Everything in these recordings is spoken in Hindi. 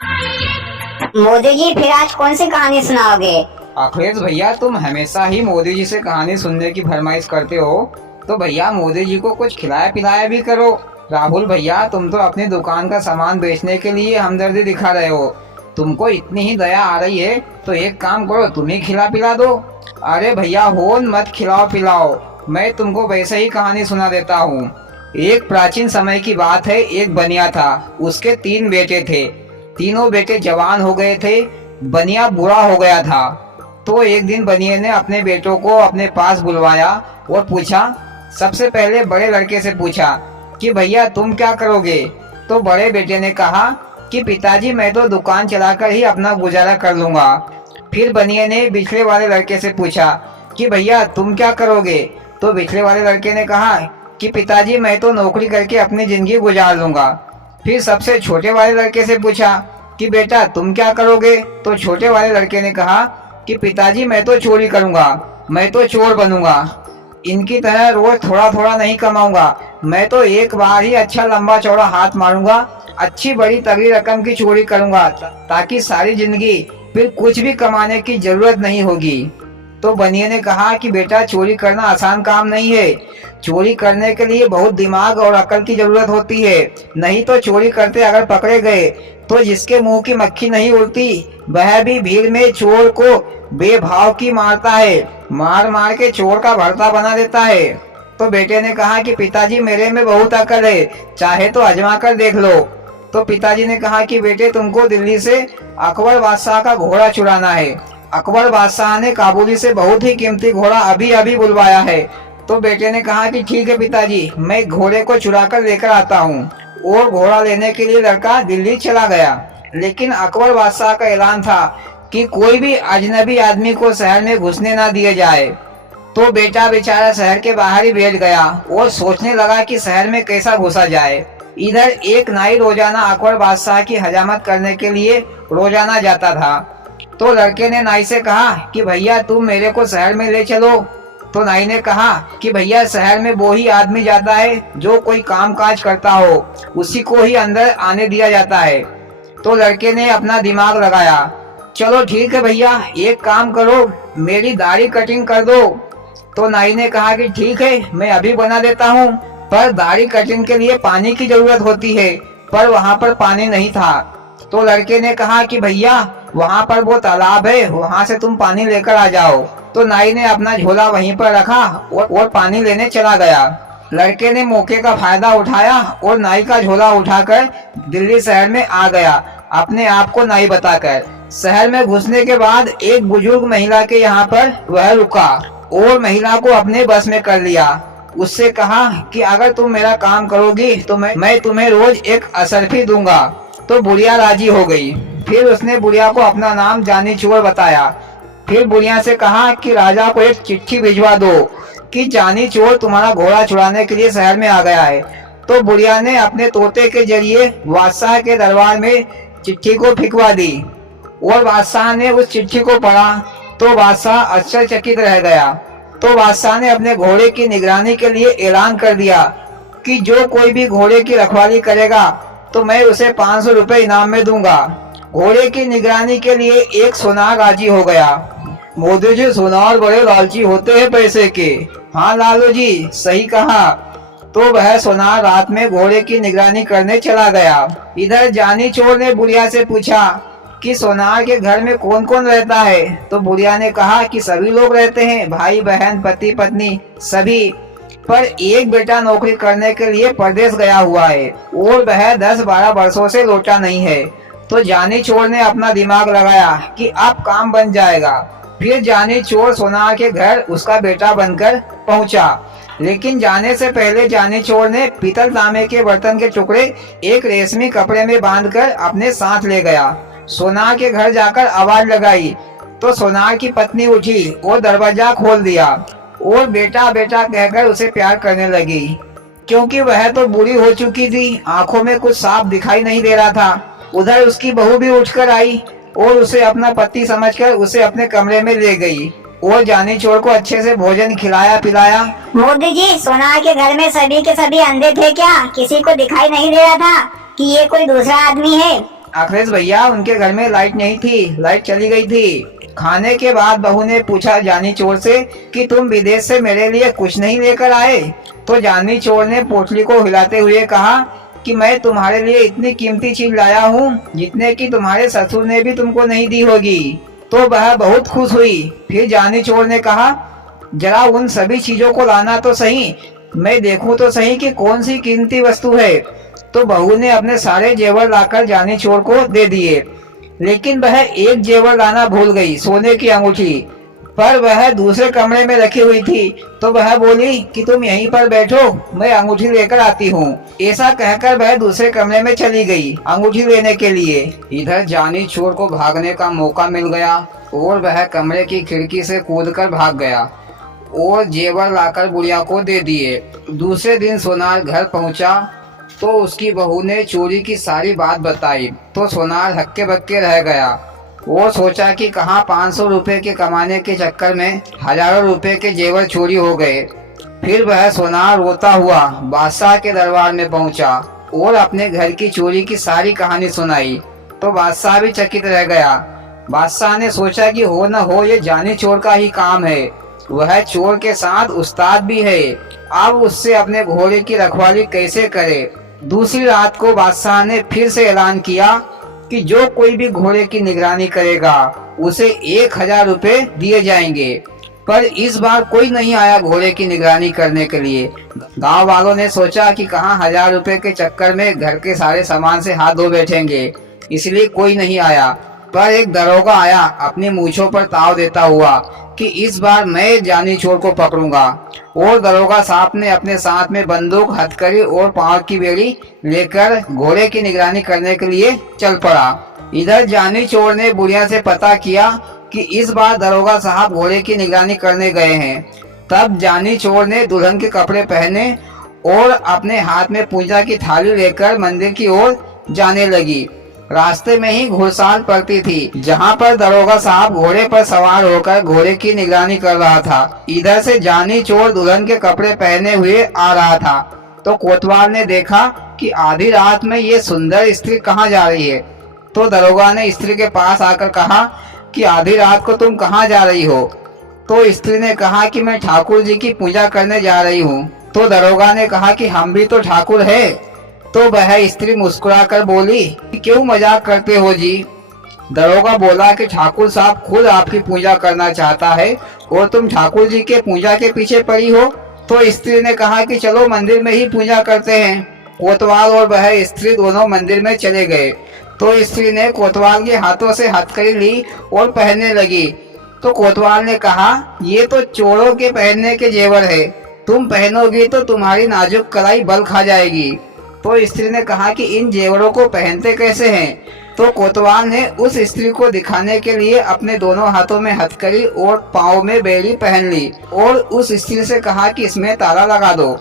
मोदी जी, फिर आज कौन सी कहानी सुनाओगे? अखिलेश भैया, तुम हमेशा ही मोदी जी से कहानी सुनने की फरमाइश करते हो, तो भैया मोदी जी को कुछ खिलाया पिलाया भी करो। राहुल भैया, तुम तो अपनी दुकान का सामान बेचने के लिए हमदर्दी दिखा रहे हो। तुमको इतनी ही दया आ रही है तो एक काम करो, तुम ही खिला पिला दो। अरे भैया, होन मत खिलाओ पिलाओ, मैं तुमको वैसे ही कहानी सुना देता हूँ। एक प्राचीन समय की बात है। एक बनिया था, उसके 3 बेटे थे। तीनों बेटे जवान हो गए थे। बनिया बूढ़ा हो गया था। तो एक दिन बनिए ने अपने बेटों को अपने पास बुलवाया और पूछा। सबसे पहले बड़े लड़के से पूछा कि भैया तुम क्या करोगे? तो बड़े बेटे ने कहा कि पिताजी, मैं तो दुकान चलाकर ही अपना गुजारा कर लूंगा। फिर बनिए ने पिछले वाले लड़के से पूछा कि भैया तुम क्या करोगे? तो पिछले वाले लड़के ने कहा कि पिताजी, मैं तो नौकरी करके अपनी जिंदगी गुजार लूंगा। फिर सबसे छोटे वाले लड़के से पूछा कि बेटा तुम क्या करोगे? तो छोटे वाले लड़के ने कहा कि पिताजी, मैं तो चोरी करूंगा, मैं तो चोर बनूंगा। इनकी तरह रोज थोड़ा थोड़ा नहीं कमाऊंगा, मैं तो एक बार ही अच्छा लंबा चौड़ा हाथ मारूंगा, अच्छी बड़ी तगड़ी रकम की चोरी करूंगा, ताकि सारी जिंदगी फिर कुछ भी कमाने की जरूरत नहीं होगी। तो बनिए ने कहा कि बेटा, चोरी करना आसान काम नहीं है। चोरी करने के लिए बहुत दिमाग और अकल की जरूरत होती है। नहीं तो चोरी करते अगर पकड़े गए तो जिसके मुंह की मक्खी नहीं उड़ती, वह भी भीड़ में चोर को बेभाव की मारता है, मार मार के चोर का भरता बना देता है। तो बेटे ने कहा कि पिताजी, मेरे में बहुत अकल है, चाहे तो आजमा कर देख लो। तो पिताजी ने कहा कि बेटे, तुमको दिल्ली से अकबर बादशाह का घोड़ा चुराना है। अकबर बादशाह ने काबुली से बहुत ही कीमती घोड़ा अभी अभी बुलवाया है। तो बेटे ने कहा कि ठीक है पिताजी, मैं घोड़े को चुरा कर लेकर आता हूँ। और घोड़ा लेने के लिए लड़का दिल्ली चला गया। लेकिन अकबर बादशाह का ऐलान था कि कोई भी अजनबी आदमी को शहर में घुसने ना दिया जाए। तो बेटा बेचारा शहर के बाहर ही बैठ गया और सोचने लगा कि शहर में कैसा घुसा जाए। इधर एक नाई रोजाना अकबर बादशाह की हजामत करने के लिए रोजाना जाता था। तो लड़के ने नाई से कहा कि भैया तुम मेरे को शहर में ले चलो। तो नाई ने कहा कि भैया, शहर में वो ही आदमी जाता है जो कोई काम काज करता हो, उसी को ही अंदर आने दिया जाता है। तो लड़के ने अपना दिमाग लगाया। चलो ठीक है भैया, एक काम करो, मेरी दाढ़ी कटिंग कर दो। तो नाई ने कहा कि ठीक है, मैं अभी बना देता हूँ, पर दाढ़ी कटिंग के लिए पानी की जरूरत होती है। पर वहाँ पर पानी नहीं था। तो लड़के ने कहा कि भैया, वहाँ पर वो तालाब है, वहाँ से तुम पानी लेकर आ जाओ। तो नाई ने अपना झोला वहीं पर रखा और पानी लेने चला गया। लड़के ने मौके का फायदा उठाया और नाई का झोला उठाकर दिल्ली शहर में आ गया, अपने आप को नाई बताकर। शहर में घुसने के बाद एक बुजुर्ग महिला के यहाँ पर वह रुका और महिला को अपने बस में कर लिया। उससे कहा कि अगर तुम मेरा काम करोगी तो मैं तुम्हें रोज एक असरफी दूंगा। तो बुढ़िया राजी हो गई। फिर उसने बुढ़िया को अपना नाम जानी चोर बताया। फिर बुढ़िया से कहा कि राजा को एक चिट्ठी भिजवा दो कि जानी चोर तुम्हारा घोड़ा चुराने के लिए शहर में आ गया है। तो बुढ़िया ने अपने तोते के जरिए बादशाह के दरबार में चिट्ठी को फिकवा दी और बादशाह ने उस चिट्ठी को पढ़ा तो बादशाह आश्चर्यचकित रह गया। तो बादशाह ने अपने घोड़े की निगरानी के लिए ऐलान कर दिया कि जो कोई भी घोड़े की रखवाली करेगा तो मैं उसे 500 रुपए इनाम में दूंगा। घोड़े की निगरानी के लिए एक सोनार राजी हो गया। मोदी जी, सोनार बड़े लालची होते हैं पैसे के। हाँ लालू जी, सही कहा। तो वह सोनार रात में घोड़े की निगरानी करने चला गया। इधर जानी चोर ने बुढ़िया से पूछा कि सोनार के घर में कौन कौन रहता है? तो बुढ़िया ने कहा कि सभी लोग रहते हैं, भाई बहन पति पत्नी सभी, पर एक बेटा नौकरी करने के लिए परदेश गया हुआ है और वह 10-12 वर्षों से लौटा नहीं है। तो जानी चोर ने अपना दिमाग लगाया कि अब काम बन जाएगा। फिर जानी चोर सोनार के घर उसका बेटा बनकर पहुंचा। लेकिन जाने से पहले जानी चोर ने पीतल तांबे के बर्तन के टुकड़े एक रेशमी कपड़े में बांधकर अपने साथ ले गया। सोनार के घर जाकर आवाज लगाई तो सोनार की पत्नी उठी और दरवाजा खोल दिया और बेटा बेटा कहकर उसे प्यार करने लगी। क्योंकि वह तो बूढ़ी हो चुकी थी, आंखों में कुछ साफ दिखाई नहीं दे रहा था। उधर उसकी बहू भी उठकर आई और उसे अपना पति समझकर उसे अपने कमरे में ले गई और जानी चोर को अच्छे से भोजन खिलाया पिलाया। मोदी जी, सोनार के घर में सभी के सभी अंधे थे क्या? किसी को दिखाई नहीं दे रहा था कि ये कोई दूसरा आदमी है? अखिलेश भैया उनके घर में लाइट नहीं थी, लाइट चली गई थी। खाने के बाद बहू ने पूछा जानी चोर से कि तुम विदेश से मेरे लिए कुछ नहीं लेकर आए? तो जानी चोर ने पोटली को हिलाते हुए कहा कि मैं तुम्हारे लिए इतनी कीमती चीज लाया हूँ जितने की तुम्हारे ससुर ने भी तुमको नहीं दी होगी। तो वह बहुत खुश हुई। फिर जानी चोर ने कहा जरा उन सभी चीजों को लाना तो सही, मैं देखूं तो सही कि कौन सी कीमती वस्तु है। तो बहू ने अपने सारे जेवर लाकर जानी चोर को दे दिए, लेकिन वह एक जेवर लाना भूल गई, सोने की अंगूठी, पर वह दूसरे कमरे में रखी हुई थी। तो वह बोली कि तुम यहीं पर बैठो, मैं अंगूठी लेकर आती हूँ। ऐसा कहकर वह दूसरे कमरे में चली गई अंगूठी लेने के लिए। इधर जानी चोर को भागने का मौका मिल गया और वह कमरे की खिड़की से कूदकर भाग गया और जेवर लाकर बुढ़िया को दे दिए। दूसरे दिन सोनार घर पहुंचा तो उसकी बहू ने चोरी की सारी बात बताई। तो सोनार हक्के बक्के रह गया और सोचा कि कहाँ 500 रुपए के कमाने के चक्कर में हजारों रुपए के जेवर चोरी हो गए। फिर वह सोनार रोता हुआ बादशाह के दरबार में पहुंचा और अपने घर की चोरी की सारी कहानी सुनाई। तो बादशाह भी चकित रह गया। बादशाह ने सोचा कि हो न हो ये जानी चोर का ही काम है, वह चोर के साथ उस्ताद भी है, अब उससे अपने घोड़े की रखवाली कैसे करे। दूसरी रात को बादशाह ने फिर से ऐलान किया कि जो कोई भी घोड़े की निगरानी करेगा उसे 1000 रुपए दिए जाएंगे। पर इस बार कोई नहीं आया घोड़े की निगरानी करने के लिए। गांव वालों ने सोचा कि कहाँ 1000 रुपए के चक्कर में घर के सारे सामान से हाथ धो बैठेंगे, इसलिए कोई नहीं आया। पर एक दरोगा आया अपनी मूंछों पर ताव देता हुआ कि इस बार मैं जानी चोर को पकड़ूंगा। और दरोगा साहब ने अपने साथ में बंदूक, हथकड़ी और पांव की बेड़ी लेकर घोड़े की निगरानी करने के लिए चल पड़ा। इधर जानी चोर ने बुढ़िया से पता किया कि इस बार दरोगा साहब घोड़े की निगरानी करने गए हैं। तब जानी चोर ने दुल्हन के कपड़े पहने और अपने हाथ में पूजा की थाली लेकर मंदिर की ओर जाने लगी। रास्ते में ही घुड़साल पड़ती थी, जहाँ पर दरोगा साहब घोड़े पर सवार होकर घोड़े की निगरानी कर रहा था। इधर से जानी चोर दुल्हन के कपड़े पहने हुए आ रहा था। तो कोतवाल ने देखा कि आधी रात में ये सुंदर स्त्री कहाँ जा रही है। तो दरोगा ने स्त्री के पास आकर कहा कि आधी रात को तुम कहाँ जा रही हो। तो स्त्री ने कहा कि मैं ठाकुर जी की पूजा करने जा रही हूँ। तो दरोगा ने कहा कि हम भी तो ठाकुर है। तो वह स्त्री मुस्कुराकर बोली कि क्यों मजाक करते हो जी। दरोगा बोला कि ठाकुर साहब खुद आपकी पूजा करना चाहता है और तुम ठाकुर जी के पूजा के पीछे पड़ी हो। तो स्त्री ने कहा कि चलो मंदिर में ही पूजा करते हैं। कोतवाल और वह स्त्री दोनों मंदिर में चले गए। तो स्त्री ने कोतवाल के हाथों से हथकड़ी ली और पहनने लगी। तो कोतवाल ने कहा ये तो चोरों के पहनने के जेवर है, तुम पहनोगी तो तुम्हारी नाजुक कलाई बल खा जाएगी। तो स्त्री ने कहा कि इन जेवरों को पहनते कैसे हैं। तो कोतवाल ने उस स्त्री को दिखाने के लिए अपने दोनों हाथों में हथकड़ी और पाँव में बेड़ी पहन ली और उस स्त्री से कहा कि इसमें ताला लगा दो।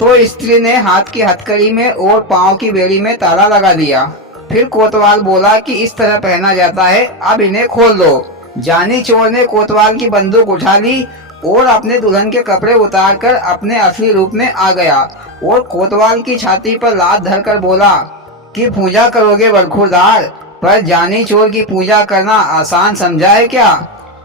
तो स्त्री ने हाथ की हथकड़ी में और पाँव की बेड़ी में ताला लगा दिया। फिर कोतवाल बोला कि इस तरह पहना जाता है, अब इन्हें खोल दो। जानी चोर ने कोतवाल की बंदूक उठा ली और अपने दुल्हन के कपड़े उतारकर अपने असली रूप में आ गया और कोतवाल की छाती पर लात धरकर बोला कि पूजा करोगे बरखुरदार, पर जानी चोर की पूजा करना आसान समझा है क्या।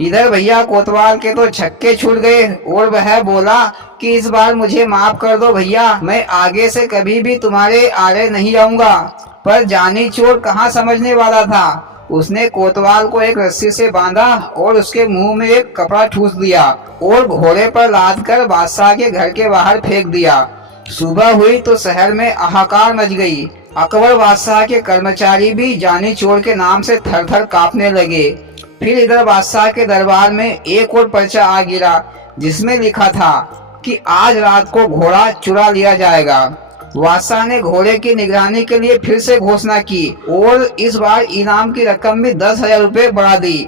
इधर भैया कोतवाल के तो छक्के छूट गए और वह बोला कि इस बार मुझे माफ कर दो भैया, मैं आगे से कभी भी तुम्हारे आड़े नहीं आऊंगा। पर जानी चोर कहाँ समझने वाला था। उसने कोतवाल को एक रस्सी से बांधा और उसके मुंह में एक कपड़ा ठूस दिया और घोड़े पर लाद कर बादशाह के घर के बाहर फेंक दिया। सुबह हुई तो शहर में हाहाकार मच गई। अकबर बादशाह के कर्मचारी भी जानी चोर के नाम से थर थर कांपने लगे। फिर इधर बादशाह के दरबार में एक और पर्चा आ गिरा जिसमें लिखा था कि आज रात को घोड़ा चुरा लिया जाएगा। बादशाह ने घोड़े की निगरानी के लिए फिर से घोषणा की और इस बार इनाम की रकम भी 10,000 रुपए बढ़ा दी,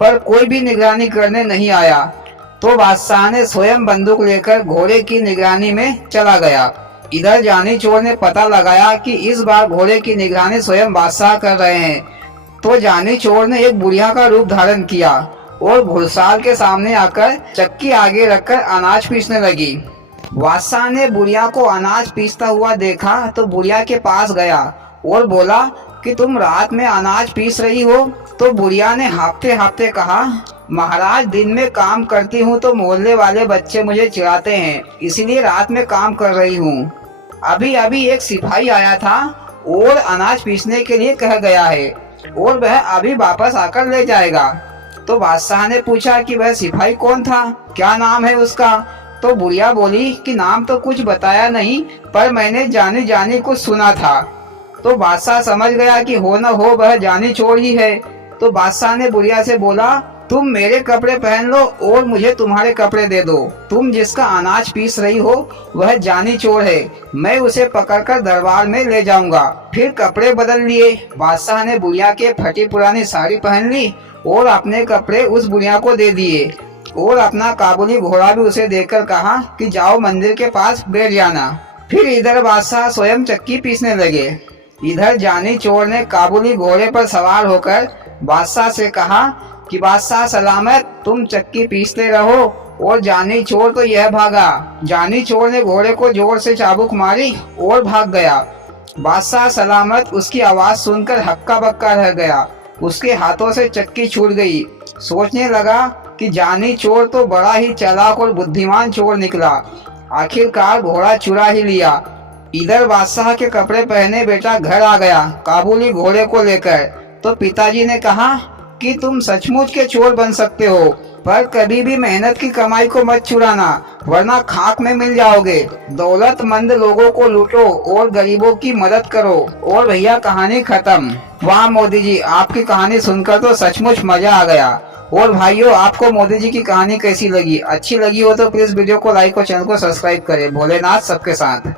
पर कोई भी निगरानी करने नहीं आया। तो बादशाह ने स्वयं बंदूक लेकर घोड़े की निगरानी में चला गया। इधर जानी चोर ने पता लगाया कि इस बार घोड़े की निगरानी स्वयं बादशाह कर रहे हैं। तो जानी चोर ने एक बुढ़िया का रूप धारण किया और घुड़साल के सामने आकर चक्की आगे रखकर अनाज पीसने लगी। बादशाह ने बुढ़िया को अनाज पीसता हुआ देखा तो बुढ़िया के पास गया और बोला कि तुम रात में अनाज पीस रही हो? तो बुढ़िया ने हाँफते हाँफते कहा, महाराज दिन में काम करती हूँ तो मोहल्ले वाले बच्चे मुझे चिढ़ाते हैं, इसलिए रात में काम कर रही हूँ। अभी अभी एक सिपाही आया था और अनाज पीसने के लिए कह गया है और वह अभी वापस आकर ले जाएगा। तो बादशाह ने पूछा कि वह सिपाही कौन था, क्या नाम है उसका? तो बुढ़िया बोली कि नाम तो कुछ बताया नहीं, पर मैंने जानी जानी कुछ सुना था। तो बादशाह समझ गया कि हो न हो वह जानी चोर ही है। तो बादशाह ने बुढ़िया से बोला, तुम मेरे कपड़े पहन लो और मुझे तुम्हारे कपड़े दे दो। तुम जिसका अनाज पीस रही हो वह जानी चोर है, मैं उसे पकड़कर दरबार में ले जाऊंगा। फिर कपड़े बदल लिए। बादशाह ने बुढ़िया के फटी पुरानी साड़ी पहन ली और अपने कपड़े उस बुढ़िया को दे दिए और अपना काबुली घोड़ा भी उसे देकर कहा कि जाओ मंदिर के पास बैठ जाना। फिर इधर बादशाह स्वयं चक्की पीसने लगे। इधर जानी चोर ने काबुली घोड़े पर सवार होकर बादशाह से कहा कि बादशाह सलामत, तुम चक्की पीसते रहो। और जानी चोर तो यह भागा। जानी चोर ने घोड़े को जोर से चाबुक मारी और भाग गया। बादशाह सलामत उसकी आवाज सुनकर हक्का बक्का रह गया। उसके हाथों से चक्की छूट गई। सोचने लगा कि जानी चोर तो बड़ा ही चालाक और बुद्धिमान चोर निकला, आखिरकार घोड़ा चुरा ही लिया। इधर बादशाह के कपड़े पहने बेटा घर आ गया काबुली घोड़े को लेकर। तो पिताजी ने कहा कि तुम सचमुच के चोर बन सकते हो, पर कभी भी मेहनत की कमाई को मत चुराना, वरना खाक में मिल जाओगे। दौलतमंद लोगों को लूटो और गरीबों की मदद करो। और भैया कहानी खत्म। वाह मोदी जी, आपकी कहानी सुनकर तो सचमुच मजा आ गया। और भाइयों, आपको मोदी जी की कहानी कैसी लगी? अच्छी लगी हो तो प्लीज वीडियो को लाइक और चैनल को सब्सक्राइब करें। भोलेनाथ सबके साथ।